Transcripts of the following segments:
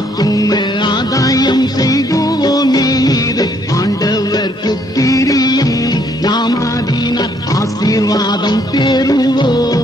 ஆத்தும ஆதாயம் செய்குவோமே இது ஆண்டவர்க்கு பிரியம். நாம் ஆதினால் ஆசீர்வாதம் பெறுவோம்.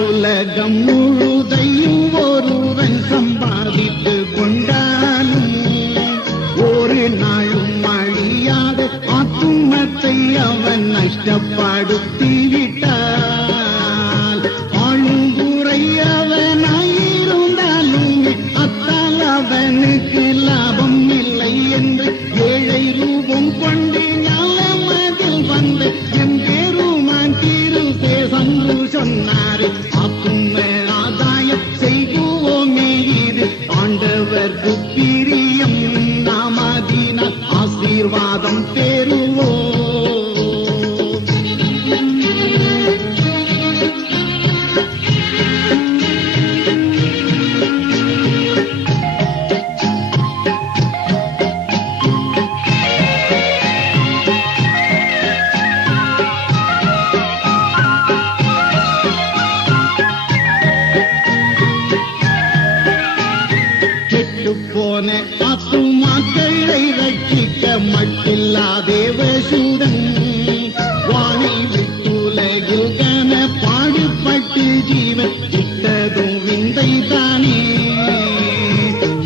உலகம் முழுதையும் ஒருவன் சம்பாதித்து கொண்டாலும் ஒரு நாளும் அழியாத ஆத்துமத்தை அவன் நஷ்டப்படுத்திவிட்டால் ஆளுங்குறை அவனாயிருந்தாலும் அத்தால் அவனுக்கு லாபம் இல்லை என்று 7 ரூபம் கொண்டு ஞானமதில் வந்த எம்பெருமான் திருத்தேசம் சொன்னார். ஆத்தும ஆதாயம் செய்குவோமே இது ஆண்டவர்க்கு பிரியம். நாம் ஆதினால் ஆசீர்வாதம் பெறுவோம். போன ஆத்துமாக்களை ரட்சிக்க மட்டில்லா தேவசூதன் வானில் விட்டுலகில் கன பாடுபட்டு ஜீவன் இட்டதும் விந்தை தானே.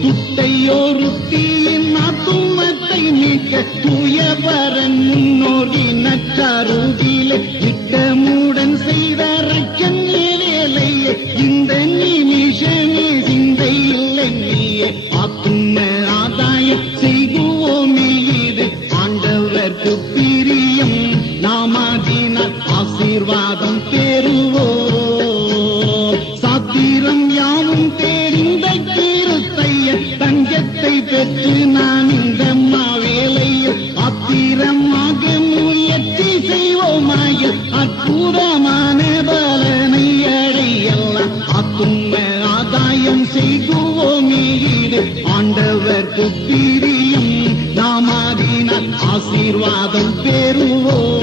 துட்டையோருத்தியின் ஆத்துமத்தை மீட்க தூயபரன் முன்னோரி நற்கருதிலே இட்டமுடன் செய்த ரட்சண்ய வேலையே இந்த நிமிஷமே சிந்தை இல்லை நீயே. ஆத்தும ஆதாயம் செய்குவோமே இது ஆண்டவர்க்கு பிரியம். நாம் ஆதினால் ஆசீர்வாதம் பெறுவோம். சாத்திரம் யாவும் தெரிந்த கிருத்தைய தஞ்சத்தை பெற்று நான் இந்த வேலையில் ஆத்திரமாக முயற்சி செய்வோமாயில் அற்புதமான பலனை அடையலாம். ஆத்தும ஆதாயம் செய்குவோமே இது ஆண்டவர்க்கு பிரியம். நாம் ஆதினால் ஆசீர்வாதம் பெறுவோம்.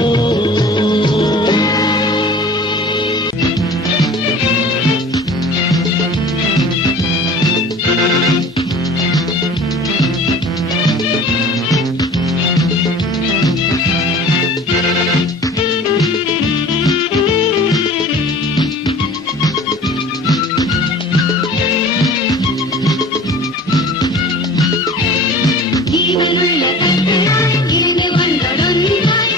ஜீவனுள்ள கர்த்தராய் இருந்து வந்தொன்றாய்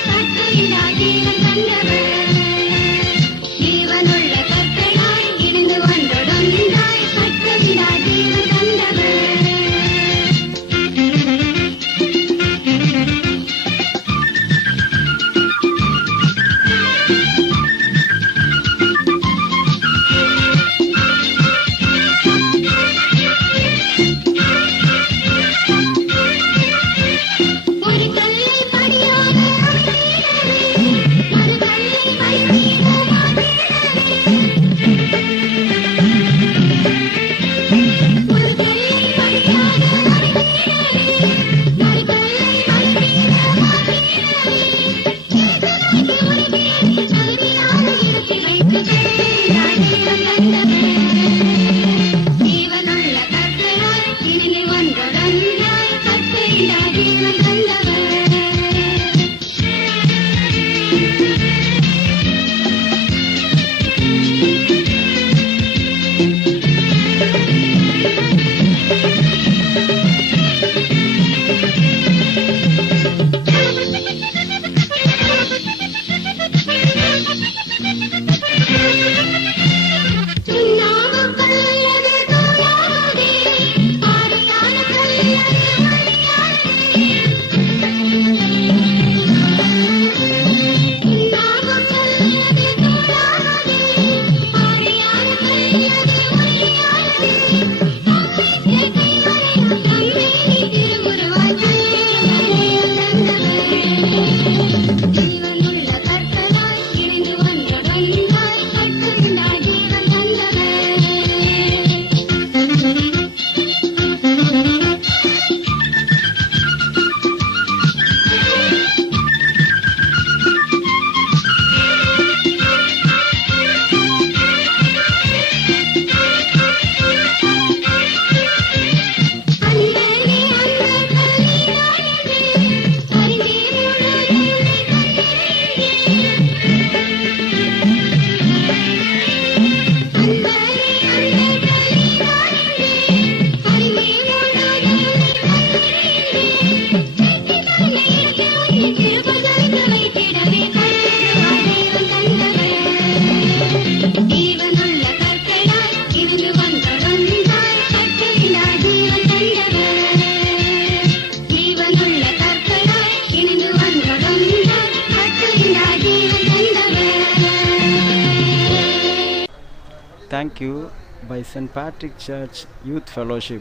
Thank you by St. Patrick Church Youth Fellowship,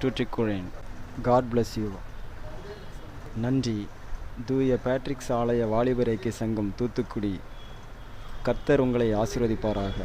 Tuticorin. God bless you. நன்றி. தூய பேட்ரிக்ஸ் ஆலய வாலிபர் ஐக்கிய சங்கம் தூத்துக்குடி. கர்த்தர் உங்களை ஆசீர்வதிப்பாராக.